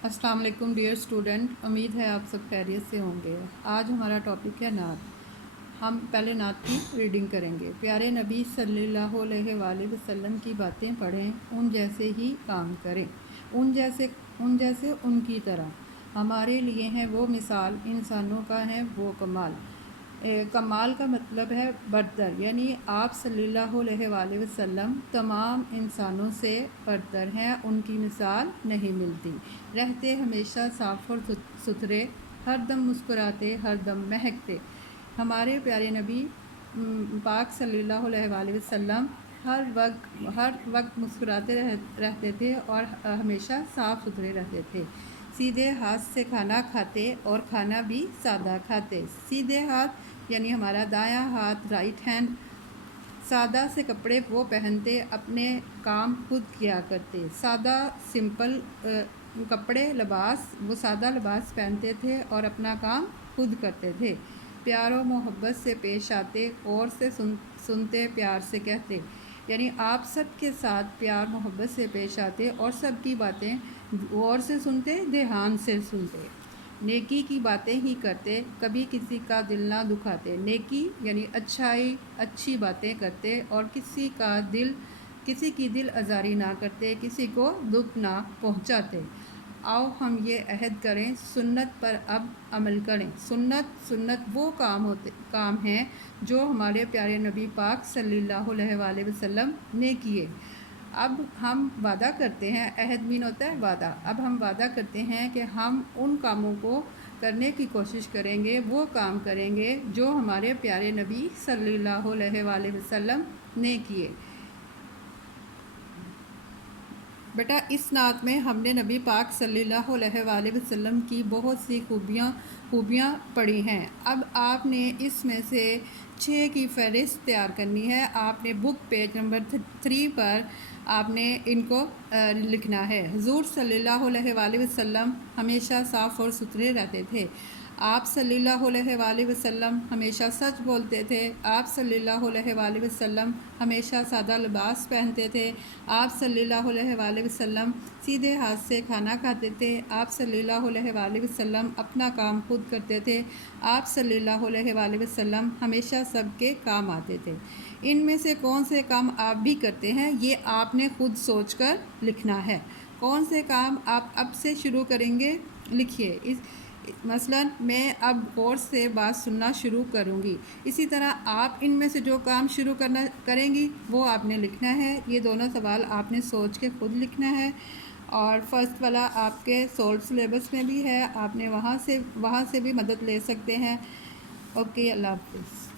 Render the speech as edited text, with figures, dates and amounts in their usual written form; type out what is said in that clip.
अस्सलाम वालेकुम dear student, उम्मीद है आप सब खैरियत से होंगे। आज हमारा टॉपिक है नात। हम पहले नात की रीडिंग करेंगे। प्यारे नबी सल्लल्लाहु अलैहि वसल्लम की बातें पढ़ें, उन जैसे ही काम करें, उन जैसे उनकी तरह। हमारे लिए हैं वो मिसाल, इंसानों का है वो कमाल। कमाल का मतलब है बरतर, यानी आप सल्लल्लाहु अलैहि वसल्लम तमाम इंसानों से बरतर हैं, उनकी मिसाल नहीं मिलती। रहते हमेशा साफ़ और सुथरे, हर दम मुस्कुराते, हर दम महकते। हमारे प्यारे नबी पाक सल्लल्लाहु अलैहि वसल्लम हर वक्त मुस्कुराते रहते थे और हमेशा साफ़ सुथरे रहते थे। सीधे हाथ से खाना खाते और खाना भी सादा खाते। सीधे हाथ यानी हमारा दायां हाथ, राइट हैंड। सादा से कपड़े वो पहनते, अपने काम खुद किया करते। सादा सिंपल कपड़े लिबास, वो सादा लिबास पहनते थे और अपना काम खुद करते थे। प्यार और मोहब्बत से पेश आते, और से सुनते, प्यार से कहते। यानी आप सब के साथ प्यार मोहब्बत से पेश आते और सब की बातें गौर से सुनते, ध्यान से सुनते। नेकी की बातें ही करते, कभी किसी का दिल ना दुखाते। नेकी यानी अच्छाई, अच्छी बातें करते और किसी की दिल आज़ारी ना करते, किसी को दुख ना पहुंचाते। आओ हम ये अहद करें, सुन्नत पर अब अमल करें। सुन्नत वो काम हैं जो हमारे प्यारे नबी पाक सल्लल्लाहु अलैहि वसल्लम ने किए। अब हम वादा करते हैं, अहद मीन होता है वादा। अब हम वादा करते हैं कि हम उन कामों को करने की कोशिश करेंगे, वो काम करेंगे जो हमारे प्यारे नबी सल्लल्लाहु अलैहि वसल्लम ने किए। बेटा, इस नात में हमने नबी पाक सल्लल्लाहु अलैहि वसल्लम की बहुत सी खूबियाँ पढ़ी हैं। अब आपने इसमें से 6 की फहरिस्त तैयार करनी है। आपने बुक पेज नंबर 3 पर आपने इनको लिखना है। हुज़ूर सल्लल्लाहु अलैहि वसल्लम हमेशा साफ़ और सुथरे रहते थे। आप सल्लल्लाहु अलैहि वसल्लम हमेशा सच बोलते थे। आप सल्लल्लाहु अलैहि वसल्लम हमेशा सादा लिबास पहनते थे। आप सल्लल्लाहु अलैहि वसल्लम सीधे हाथ से खाना खाते थे। आप सल्लल्लाहु अलैहि वसल्लम अपना काम खुद करते थे। आप सल्लल्लाहु अलैहि वसल्लम हमेशा सबके काम आते थे। इनमें से कौन से काम आप भी करते हैं, ये आपने खुद सोचकर लिखना है। कौन से काम आप अब से शुरू करेंगे, लिखिए। मसलन मैं अब गौर से बात सुनना शुरू करूँगी। इसी तरह आप इनमें से जो काम शुरू करेंगी वो आपने लिखना है। ये दोनों सवाल आपने सोच के खुद लिखना है। और फर्स्ट वाला आपके सोल्व सिलेबस में भी है, आपने वहाँ से भी मदद ले सकते हैं। ओके, अल्लाह हाफ़िज़।